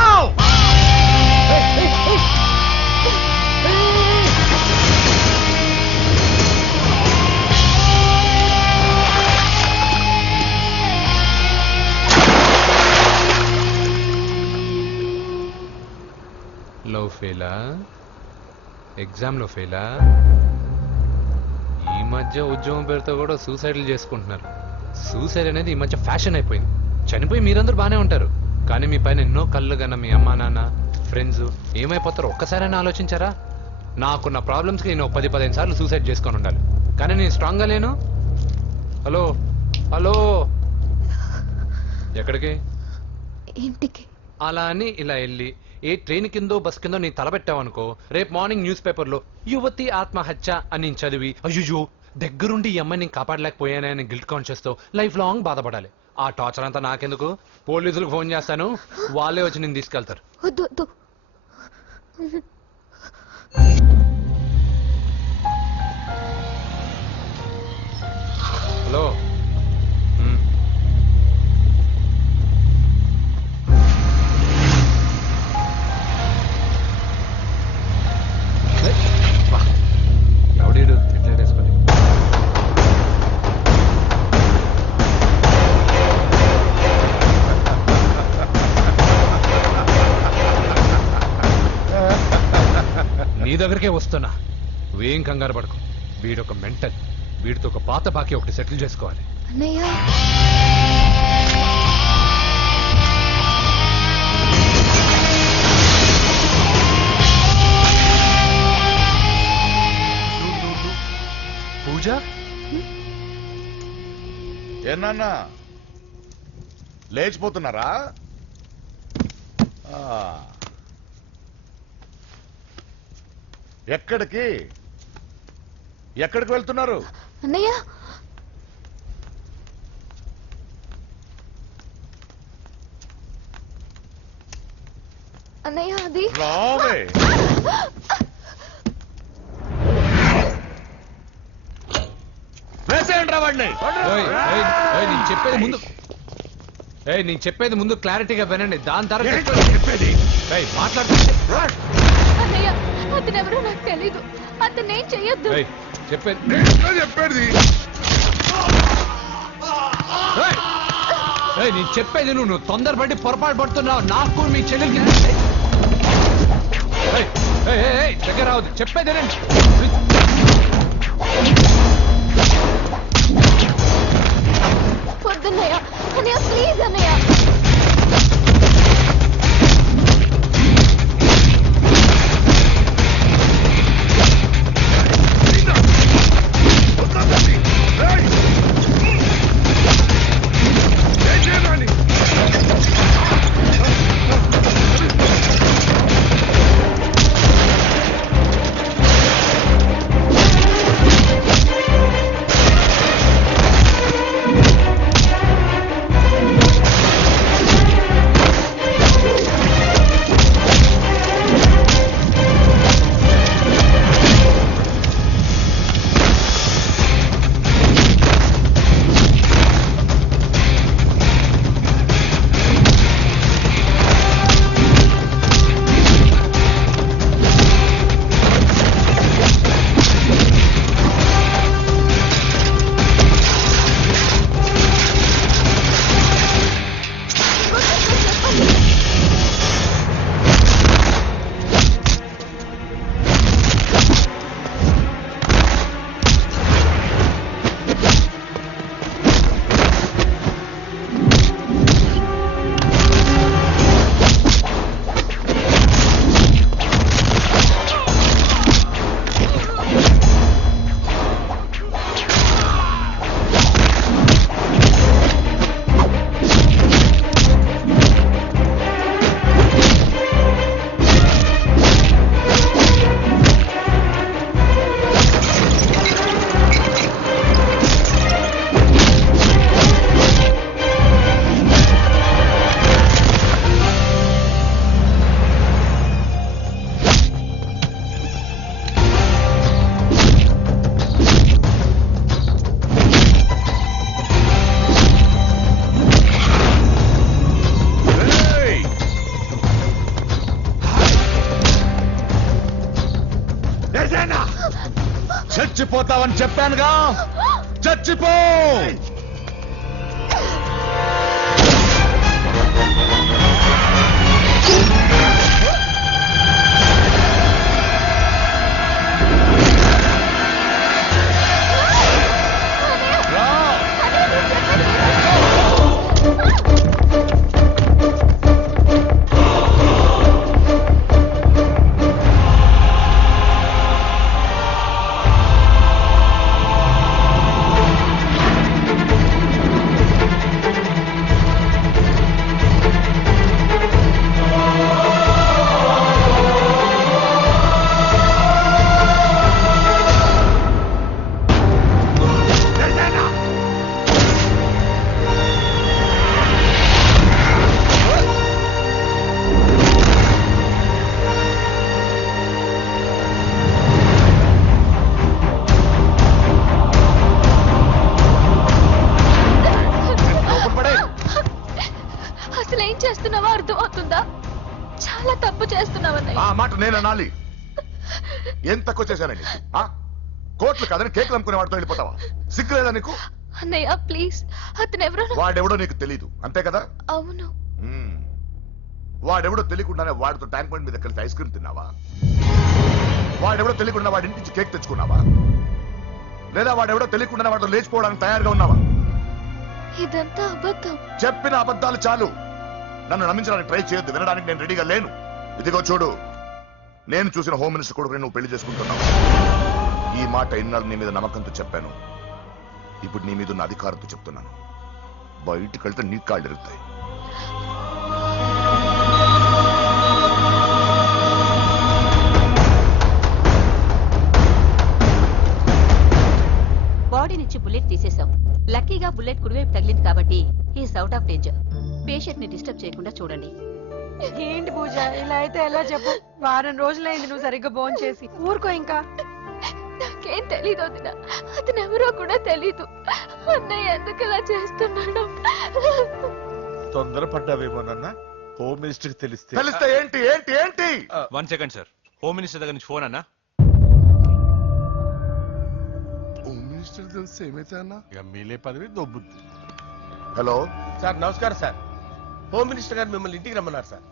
లవ్ ఫెయిలా? ఎగ్జామ్లో ఫెయిలా? ఈ మధ్య ఉద్యోగం పేరుతో కూడా సూసైడ్లు చేసుకుంటున్నారు. సూసైడ్ అనేది ఈ మధ్య ఫ్యాషన్ అయిపోయింది. చనిపోయి మీరందరూ బాగానే ఉంటారు, కానీ మీ పైన ఎన్నో కళ్ళు కన్నా మీ అమ్మా నాన్న ఫ్రెండ్స్ ఏమైపోతారో ఒక్కసారైనా ఆలోచించారా? నాకున్న ప్రాబ్లమ్స్కి నేను 10-15 సార్లు సూసైడ్ చేసుకొని ఉండాలి, కానీ నేను స్ట్రాంగ్గా లేను. హలో హలో, ఎక్కడికి? ఇంటికి. అలా అని ఇలా వెళ్ళి ఏ ట్రైన్ కిందో బస్ కిందో నీ తలబెట్టావనుకో, రేపు మార్నింగ్ న్యూస్ పేపర్లో యువతి ఆత్మహత్య అని నేను చదివి అయ్యో దగ్గరుండి ఈ అమ్మాయిని నేను కాపాడలేకపోయానని గిల్ట్ కాన్షియస్ తో లైఫ్ లాంగ్ బాధపడాలి. ఆ టార్చర్ అంతా నాకెందుకు? పోలీసులకు ఫోన్ చేస్తాను, వాళ్ళే వచ్చి నేను తీసుకెళ్తారు. వద్దు వద్దు. హలో, ఎవడీడు ఇట్లా వేసుకొని నీ దగ్గరికే వస్తున్నా. నువ్వేం కంగారు పడకు. వీడొక మెంటల్. వీడితో ఒక పాత బాకీ ఒకటి సెటిల్ చేసుకోవాలి. అన్నయ్య, పూజ ఏనా లేచిపోతున్నారా? ఎక్కడికి ఎక్కడికి వెళ్తున్నారు? అన్నయ్య, అన్నయ్య అది రావే. వేసేయండి రా వాడిని. నేను చెప్పేది ముందు. ఏయ్ నేను చెప్పేది ముందు క్లారిటీగా వినండి, దాని తర్వాత ఏంటో చెప్పేది? ఏయ్ మాట్లాడుతుంటే అన్నయ్య అతనెవరో నాకు తెలీదు. అతనేం చెయ్యొద్దు. ఏయ్ చెప్పేది ఏంటో చెప్పేది? ఏయ్! ఏయ్ నేను చెప్పేది నువ్వు తొందరపడి పొరపాటు పడుతున్నావు. నాకు మీ చెల్లెలకి ఏయ్, ఏయ్, ఏయ్, ఏయ్, దగ్గర రావద్దు, చెప్పేది వినండి. వద్దన్నయ్య. అన్నయ్య ప్లీజ్ అన్నయ్య. చచ్చిపోతావని చెప్పానుగా, చచ్చిపో. చేస్తున్నావో అర్థం అవుతుందా? చాలా తప్పు చేస్తున్నావన్నయ్య. ఆ మాట నేను అనాలి? ఏం తక్కువ చేశానండి? కోట్లు కాదని కేకులు అమ్ముకునే వాడితో వెళ్ళిపోతావా? సిగ్గులేదా నీకు? అన్నయ్య ప్లీజ్, అతను ఎవరో వాడెవడో నీకు తెలీదు అంతే కదా? అవును. వాడెవడో తెలియకుండానే వాడితో ట్యాంక్ బండ్ మీద కలిసి ఐస్ క్రీమ్ తిన్నావా? వాడెవడో తెలియకుండా వాడి ఇంటి నుంచి కేక్ తెచ్చుకున్నావా? లేదా వాడెవడో తెలియకుండానే వాడితో లేచిపోవడానికి తయారుగా ఉన్నావా? ఇదంతా అబద్ధం. చెప్పిన అబద్ధాలు చాలు. నన్ను నమ్మించడానికి ట్రై చేయొద్దు. వినడానికి నేను రెడీగా లేను. ఇదిగో చూడు, నేను చూసిన హోమ్ మినిస్టర్ కొడుకుని నువ్వు పెళ్లి చేసుకుంటున్నావు. ఈ మాట ఇన్నాళ్ళు నీ మీద నమ్మకంతో చెప్పాను. ఇప్పుడు నీ మీద ఉన్న అధికారంతో చెప్తున్నాను. బయటికి వెళ్తే నీ కాళ్ళు ఎరుగుతాయి. బాడీ నుంచి బుల్లెట్ తీసేశాం. లక్కీగా బుల్లెట్ కుడివైపు తగిలింది కాబట్టి is out of danger. Patient ని డిస్టర్బ్ చేయకుండా చూడండి. ఏంటి పూజ, ఇలా అయితే ఎలా చెప్పు? వారం రోజులైంది నువ్వు సరిగ్గా భోజనం చేసి. ఊరుకో ఇంకా. నాకేం తెలీదు వదిన, అతను ఎవరో కూడా తెలీదు. అన్నయ్య ఎందుకు ఇలా చేస్తున్నాడు? తొందరపడ్డావేమోనన్నా హోమ్ మినిస్టర్ తెలిస్తే తెలిస్తే ఏంటి ఏంటి ఏంటి 1 సెకండ్ సార్. హోమ్ మినిస్టర్ దగ్గర నుంచి ఫోన్ అన్నా. హోమ్ మినిస్టర్ తెలిస్తే ఏమైతే అన్నా? ఎమ్మెల్యే పదవి దొబ్బుద్ది. హలో సార్ నమస్కారం సార్. హోమ్ మినిస్టర్ గారు మిమ్మల్ని ఇంటికి రమ్మన్నారు సార్.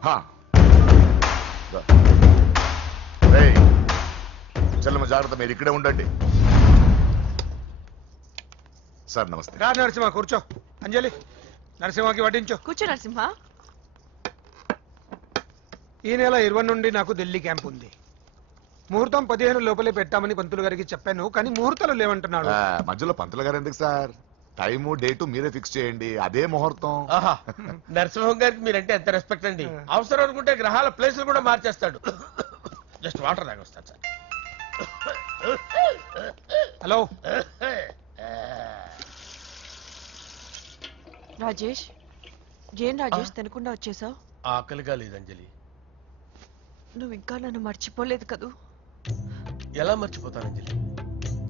చెల్లమ్మ జాగ్రత్త, మీరు ఇక్కడే ఉండండి. సార్ నమస్తే. రా నరసింహ కూర్చో. అంజలి నరసింహకి వడ్డించు. కూర్చో నరసింహ. ఈ నెల 20 నుండి నాకు ఢిల్లీ క్యాంప్ ఉంది. ముహూర్తం 15 లోపలే పెట్టామని పంతులు గారికి చెప్పాను, కానీ ముహూర్తాలు లేవంటున్నాడు. మధ్యలో పంతులు గారు ఎందుకు సార్? టైము డేటు మీరే ఫిక్స్ చేయండి, అదే ముహూర్తం. నరసింహం గారికి మీరంటే ఎంత రెస్పెక్ట్ అండి. అవసరం అనుకుంటే గ్రహాల ప్లేసులు కూడా మార్చేస్తాడు. జస్ట్ వాటర్ తాగొస్తాడు సార్. హలో రాజేష్, ఏం రాజేష్ తినకుండా వచ్చేసావు? ఆకలిగా లేదు అంజలి. నువ్వు ఇంకా నన్ను మర్చిపోలేదు కదూ? ఎలా మర్చిపోతాను అంజలి?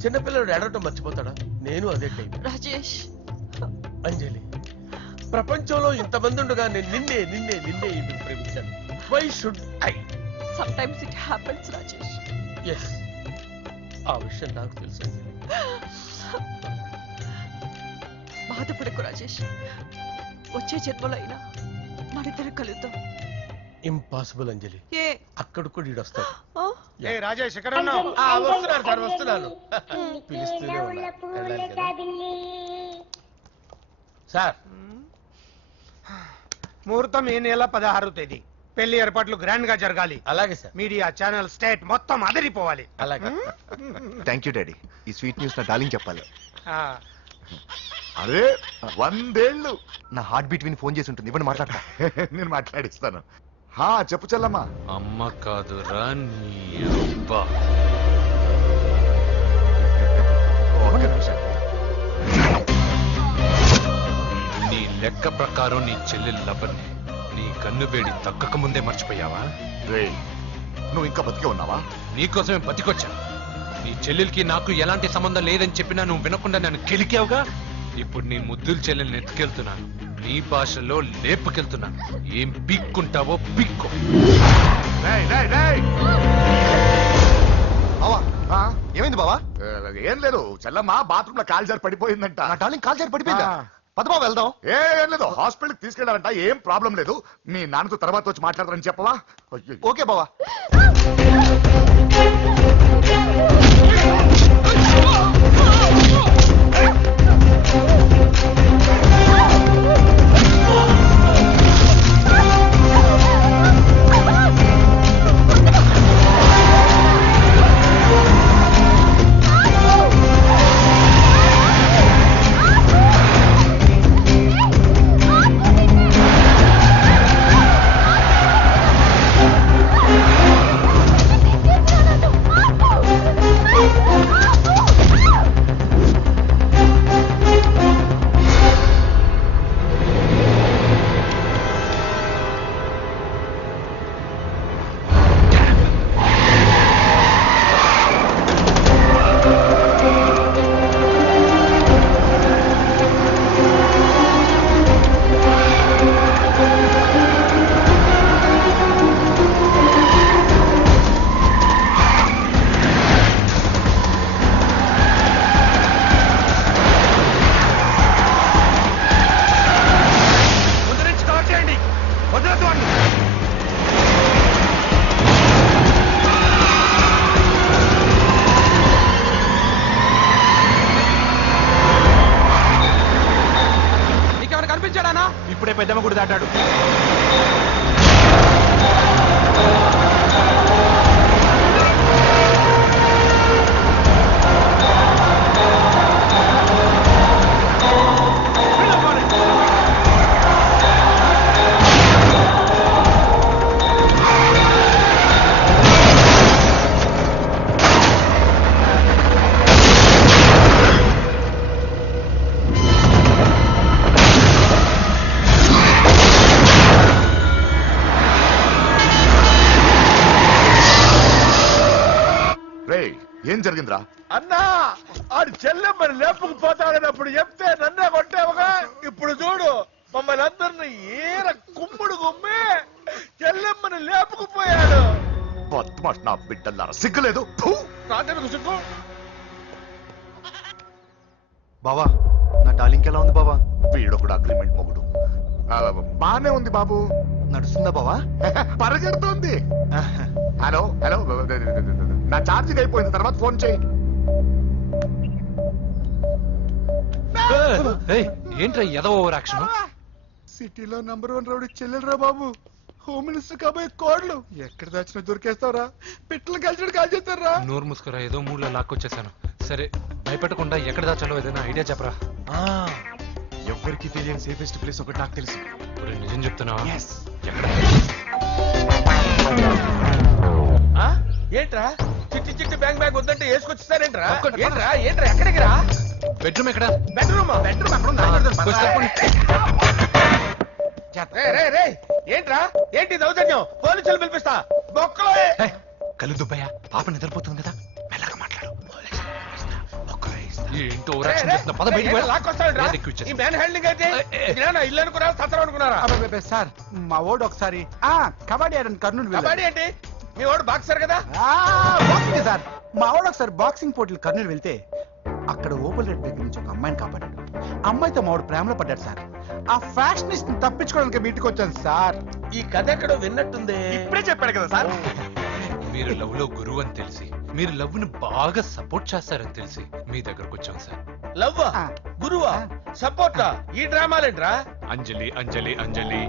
చిన్నపిల్లడు ఏడవటం మర్చిపోతాడా? నేను అదే టైం. రాజేష్ అంజలి, ప్రపంచంలో ఇంతమంది ఉండగా నేను నిన్నే నిన్నే నిన్నే ఎందుకు ప్రేమించాను? Why should I? Sometimes it happens Rajesh. Yes, ఆ విషయం నాకు తెలుసు అంజలి. బాధపడకు రాజేష్, వచ్చే జన్మలో అయినా మనిద్దరం కలుద్దాం. ఇంపాసిబుల్ అంజలి. ఏ అక్కడ కూడా ఈడు వస్తాడు. ఏ రాజేష్ ఎక్కడ ఉన్నావు? వస్తున్నాను సార్, వస్తున్నాను. పిలుస్తూనే ఉన్నా. వెళ్ళాలి కదా. సార్ ముహూర్తం ఈ నెల 16వ తేదీ. పెళ్లి ఏర్పాట్లు గ్రాండ్ గా జరగాలి. అలాగే సార్. మీడియా ఛానల్ స్టేట్ మొత్తం అదిరిపోవాలి. అలాగే. Thank you daddy. ఈ స్వీట్ న్యూస్ నా డార్లింగ్ చెప్పాలి. అరే 100 ఏళ్ళు. నా హార్ట్ బీట్ విని ఫోన్ చేసి ఉంటుంది, ఇవ్వండి మాట్లాడతా. నేను మాట్లాడిస్తాను. చెప్పు చెల్లమ్మా. అమ్మ కాదురా నీ అబ్బా. ఒక్క నిమిషం. నీ లెక్క ప్రకారం నీ చెల్లెలు లబ్బని నీ కన్ను వేడి తగ్గక ముందే మర్చిపోయావా? రే, నువ్వు ఇంకా బతికే ఉన్నావా? నీకోసమే బతికొచ్చా. నీ చెల్లెలకి నాకు ఎలాంటి సంబంధం లేదని చెప్పినా నువ్వు వినకుండా నన్ను కెలికావుగా. ఇప్పుడు నీ ముద్దుల చెల్లెల్ని ఎత్తుకెళ్తున్నాను, నీ భాషలో లేపుకెళ్తున్నాను. ఏం పీక్కుంటావో పీక్కో. ఏమైంది బావా? ఏం లేదు, చెల్లమ్మ బాత్రూమ్ లో కాల్జారి పడిపోయిందంట. నా డార్లింగ్ కాల్జారి పడిపోయిందా? పదమా వెళ్దాం. ఏం లేదు, హాస్పిటల్కి తీసుకెళ్ళాలంట. ఏం ప్రాబ్లం లేదు. మీ నాన్నతో తర్వాత వచ్చి మాట్లాడతారని చెప్పవా? ఓకే బావా. ఇప్పుడే పెద్దమ్మ గుడి దాటాడు. ఏం జరిగిందిరా? అన్నా, ఆడు చెల్లెమ్మని లేపుకుపోతాడన్నప్పుడు చెప్తే నన్నే కొట్టావుగా. ఇప్పుడు చూడు, మమ్మల్ని అందరిని ఏర కుమ్ముడు గుమ్మే చెల్లెమ్మని లేపుకుపోయాడు. బద్మాష్ నా బిడ్డల్లారా, సిగ్గులేదు. ఫు! నాకెందుకు సిగ్గు? బావా నా డార్లింగ్ ఎలా ఉంది బావా? వీడొకడు అగ్రిమెంట్ మొగుడు. బానే ఉంది బాబు. నడుస్తుందా బావా? పరిగెడుతుంది. హలో హలో, నా ఛార్జింగ్ అయిపోయిన తర్వాత ఫోన్ చేయి. ఏంట్రా ఎదవ ఓవర్ యాక్షన్? సిటీలో నంబర్ 1 రౌడీ చెల్లెలరా బాబు. హోమ్ మినిస్టర్ కాబోయే కోడ్లు ఎక్కడ దాచినా దొరికేస్తారా? పిట్టలు కలిసి కాల్ చేస్తారా? నోరు మూసుకురా, ఏదో మూడులో లాక్కొచ్చేసాను. సరే భయపెట్టకుండా ఎక్కడ దాచాలో ఏదైనా ఐడియా చెప్పరా. ఎవరికి తెలియని సేఫెస్ట్ ప్లేస్ ఒకటి నాకు తెలుసు. నిజం చెప్తున్నావా? ఏంట్రా చిట్టి చిట్టి బ్యాంక్ బ్యాగ్ వద్దంటే వేసుకొచ్చిస్తారేంట్రా? ఏంట్రా ఏంట్రా ఎక్కడికి రా? బెడ్రూమ్ ఎక్కడ? బెడ్రూమ్ బెడ్రూమ్ అక్కడ ఉందా? ఏంట్రా ఏంటి దౌర్జన్యం? పోలీసులు పిలిపిస్తా. బొక్కలో కళ్ళు దుబ్బయ్యా, పాప నిద్రపోతుంది కదా, మెల్లగా మాట్లాడు. ఏంటో ఓవర్ యాక్షన్ చేస్తున్నా, పద బయటికి వెళ్ళు. ఈ మ్యాన్ హ్యాండింగ్ అయితే ఇల్లు అనుకున్నారా సత్రం అనుకున్నారా? సార్ మా ఓడు ఒకసారి కబడ్డీ ఆడని కర్నూలు కబడ్డీ ఏంటి? మీ వాడు బాక్సర్ కదా? Boxing sir. మా వాడు ఒకసారి బాక్సింగ్ పోటీలు కర్నూలు వెళ్తే అక్కడ ఓపెన్ రెడ్ దగ్గర నుంచి ఒక అమ్మాయిని కాపాడాడు. అమ్మాయితో మా వాడు ప్రేమలో పడ్డాడు సార్. ఆ ఫ్యాషనిస్ట్ తప్పించుకోవడానికి మీటికి వచ్చాను సార్. ఈ కథ ఎక్కడో విన్నట్టుంది. ఇప్పుడే చెప్పాడు కదా సార్. మీరు లవ్ లో గురువు అని తెలిసి, మీరు లవ్ ను బాగా సపోర్ట్ చేస్తారని తెలిసి మీ దగ్గరకు వచ్చాం సార్. లవ్ గురువా సపోర్టా? ఈ డ్రామాలేంట్రా? అంజలి అంజలి అంజలి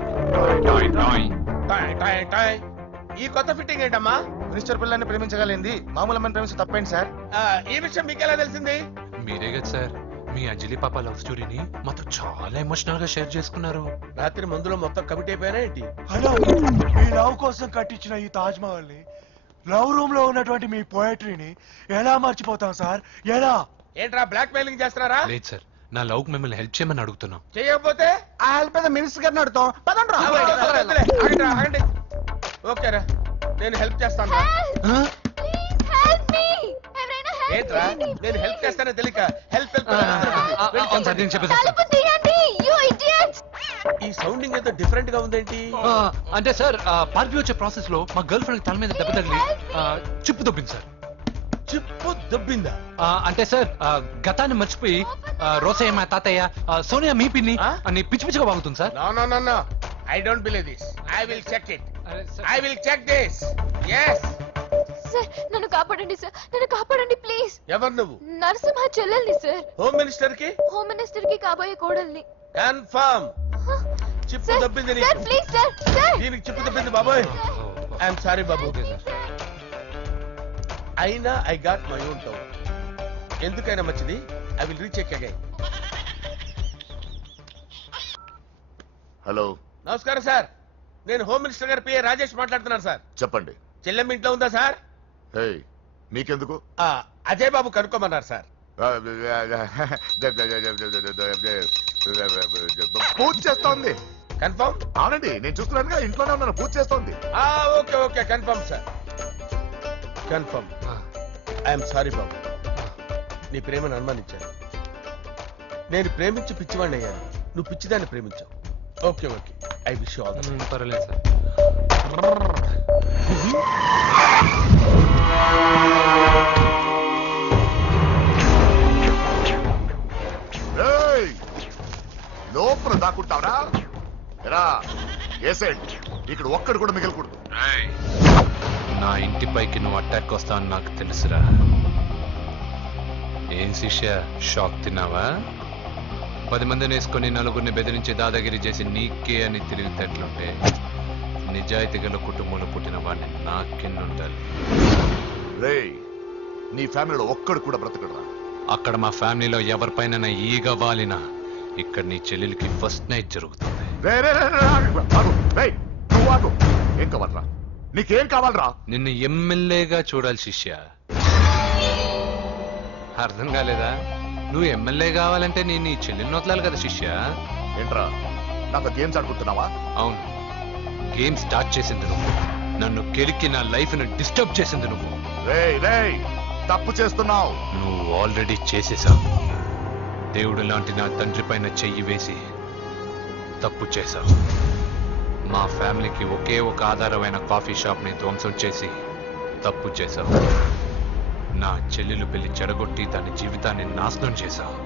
టాయ్ టాయ్ టాయ్ టాయ్ టాయ్. ఈ కొత్త ఫిట్టింగ్ ఏంటమ్మా? మినిస్టర్ పిల్లల్ని ప్రేమించగలిగింది మామూలు అమ్మని ప్రేమించి తప్పేంటి సార్? ఈ విషయం మీకెలా తెలిసింది? మీరే కదా సార్ మీ అంజలి పాప లవ్ స్టోరీని మాతో చాలా ఎమోషనల్ గా షేర్ చేసుకున్నారు. రాత్రి మందులో మొత్తం కమిటీ అయిపోయినా ఏంటి? హలో, మీ లవ్ కోసం కట్టించిన ఈ తాజ్ మహల్ ని, లవ్ రూమ్ లో ఉన్నటువంటి మీ పోయట్రీని ఎలా మర్చిపోతాం సార్? ఎలా? ఏంట్రా బ్లాక్ మెయిలింగ్ చేస్తున్నారా? లేదు సార్, నా లవ్ కు మిమ్మల్ని హెల్ప్ చేయమని అడుగుతున్నాం. చేయకపోతే ఆ హెల్ప్ ఏదో మినిస్టర్ గారిని అడుగుతాం. పదండి రా. ఆగండి. ఓకేరా, నేను హెల్ప్ చేస్తాను. ఏంట్రా నేను హెల్ప్ చేస్తానో తెలియక హెల్ప్ ఈ సౌండింగ్ ఏదో డిఫరెంట్ గా ఉందేంటి? అంటే సార్ పార్టీ వచ్చే ప్రాసెస్ లో మా గర్ల్ ఫ్రెండ్ తల మీద దెబ్బ తగిలి చిప్పు దొబ్బింది సార్. చిప్పు దొబ్బిందా? అంటే సార్ గతాన్ని మర్చిపోయి రోసయ్య మా తాతయ్య, సోనియా మీ పిన్ని అని పిచ్చి పిచ్చిగా బాగుతుంది sir. No I don't believe this. I will check it. I will check this. yes sir నన్ను కాపాడండి సార్, నన్ను కాపాడండి ప్లీజ్. ఎవరు నువ్వు? నరసింహ చెల్లెల్ని సార్. హోమ్ మినిస్టర్ కి? హోమ్ మినిస్టర్ కి కాబోయే కోడల్ని. కన్ఫర్మ్. చిప్పు దొబ్బింది నీకు. Sir please sir. సార్ దీనికి చిప్పు దొబ్బింది బాబోయ్. ఐఎమ్ సారీ బాబు. అయినా I got my own town. ఎందుకైనా మంచిది, I will recheck again. Hello, నమస్కారం సార్. నేను హోమ్ మినిస్టర్ గారి పిఏ రాజేష్ మాట్లాడుతున్నాను సార్. చెప్పండి. చెల్లెమ్మ ఇంట్లో ఉందా సార్? మీకెందుకు? అజయ్ బాబు కనుక్కోమన్నారు సార్. పూజ చేస్తోంది. కన్ఫర్మ్? అవునండి, నేను చూస్తున్నానుగా, ఇంట్లోనే ఉన్నాను. పూజ చేస్తోంది. Okay okay confirm sir. Confirm. I'm sorry బాబు, నీ ప్రేమను అనుమానించాను. నేను ప్రేమించి పిచ్చివాడిని అయ్యాను, నువ్వు పిచ్చిదాన్ని ప్రేమించావు. Okay okay, I wish you all the best. పర్లేదు సార్. లోపల దాక్కుంటావరా? ఎరా ఏసేంటి, ఇక్కడ ఒక్కడు కూడా మిగలకూడదు. నా ఇంటి పైకి నువ్వు అటాక్ వస్తావని నాకు తెలుసురా. ఏం శిష్య, షాక్ తిన్నావా? 10 మందిని వేసుకొని నలుగురిని బెదిరించి దాదాగిరి చేసి నీకే అని తిరిగితేట్లుంటే నిజాయితీ గల కుటుంబంలో పుట్టిన వాడిని నాకెన్నుంటారు. రేయ్, నీ ఫ్యామిలీలో ఒక్కడు కూడా బ్రతకడరా? అక్కడ మా ఫ్యామిలీలో ఎవరిపైన ఈగ వాలినా ఇక్కడ నీ చెల్లెలికి ఫస్ట్ నైట్ జరుగుతుంది. ఏం కావాలరా? నీకేం కావాలరా? నిన్ను ఎమ్మెల్యేగా చూడాలి శిష్య. అర్థం కాలేదా? నువ్వు ఎమ్మెల్యే కావాలంటే నేను నీ చెల్లెల్ని వదలాలి కదా శిష్య. ఏంట్రా నాతో గేమ్స్ ఆడుకుంటున్నావా? అవును, గేమ్ స్టార్ట్ చేసింది నువ్వు. నన్ను కెలికి నా లైఫ్ ను డిస్టర్బ్ చేసింది నువ్వు. తప్పు చేస్తున్నావు. నువ్వు ఆల్రెడీ చేసేసావు. దేవుడు లాంటి నా తండ్రి పైన చెయ్యి వేసి తప్పు చేశావు. మా ఫ్యామిలీకి ఒకే ఒక ఆధారమైన కాఫీ షాప్ని ధ్వంసం చేసి తప్పు చేశావు. నా చెల్లెలు పెళ్లి చెడగొట్టి దాని జీవితాన్ని నాశనం చేశావు.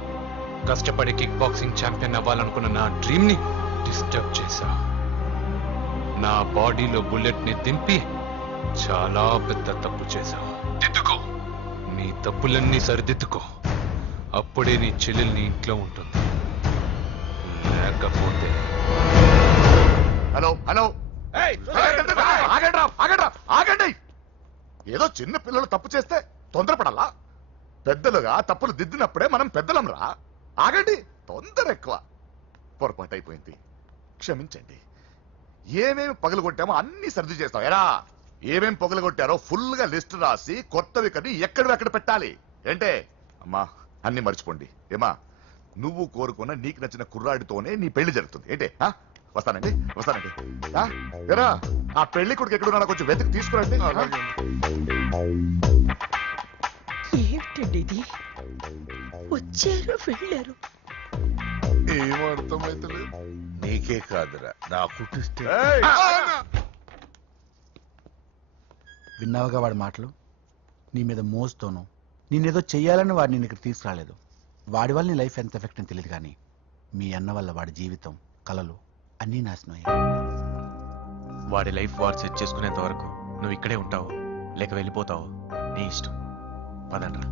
కష్టపడి కిక్ బాక్సింగ్ ఛాంపియన్ అవ్వాలనుకున్న నా డ్రీమ్ని డిస్టర్బ్ చేశావు. నా బాడీలో బుల్లెట్ని దింపి చాలా పెద్ద తప్పు చేశావు. దిద్దుకో, నీ తప్పులన్నీ సరిదిద్దుకో. అప్పుడే నీ చెల్లెలు నీ ఇంట్లో ఉంటుంది. లేకపోతే హలో హలో ఆగండి. ఏదో చిన్న పిల్లలు తప్పు చేస్తే తొందరపడాలా? పెద్దలుగా తప్పులు దిద్దినప్పుడే మనం పెద్దలం రా. ఆగండి, తొందర ఎక్కువ. పొరపాటు అయిపోయింది, క్షమించండి. ఏమేమి పగలగొట్టామో అన్ని సర్ది చేస్తాం. ఎరా ఏమేం పగలగొట్టారో ఫుల్ గా లిస్ట్ రాసి కొత్తవి కని ఎక్కడ పెట్టాలి. ఏంటే అమ్మా, అన్ని మర్చిపోండి. ఏమా, నువ్వు కోరుకున్న నీకు నచ్చిన కుర్రాడితోనే నీ పెళ్లి జరుగుతుంది. ఏంటే వస్తానండి. ఎరా ఆ పెళ్లి కొడుకు ఎక్కడున్నా కొంచెం వెతికి తీసుకురండి. ఏమిటండి ఇది? వచ్చారు వెళ్ళారు. ఏమర్థమైతలేదు. నీకే కాదురా నా కుటిస్తే. విన్నావుగా వాడి మాటలు? నీ మీద మోస్తోను నేనేదో చెయ్యాలని వాడిని నేను ఇక్కడ తీసుకురాలేదు. వాడి వల్ల నీ లైఫ్ ఎంత ఎఫెక్ట్ అని తెలియదు, కానీ మీ అన్న వల్ల వాడి జీవితం, కలలు అన్నీ నాశనం అయ్యాయి. వాడి లైఫ్ వాడు సెట్ చేసుకునేంత వరకు నువ్వు ఇక్కడే ఉంటావు, లేక వెళ్ళిపోతావు, నీ ఇష్టం. పదండ్రా.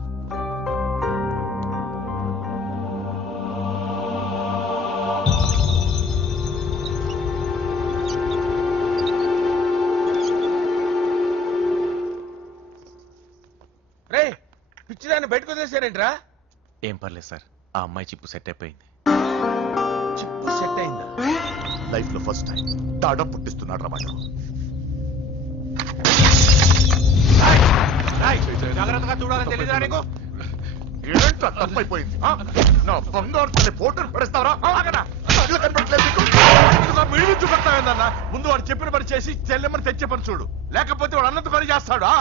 రే పిచ్చిదాన్ని బయటకు వదిలేసారేంట్రా? ఏం పర్లేదు సార్, ఆ అమ్మాయి చిప్పు సెట్ అయిపోయింది. చిప్పు సెట్ అయిందా? లైఫ్ లో ఫస్ట్ టైం తాడం పుట్టిస్తున్నాడు రమాట. జాగ్రత్తగా చూడాలని తెలియదా నీకు? ఏంట్రా తప్పైపోయింది? నా బంగారు తల్లి ఫోటోలు పడేస్తావరా? కనపడలేదు నీకు? వీడియో చూపెడతావేందన్నా? ముందు వాడు చెప్పిన పని చేసి చెల్లెమ్మని తెచ్చే పని చూడు, లేకపోతే వాడు అన్నది పని చేస్తాడు.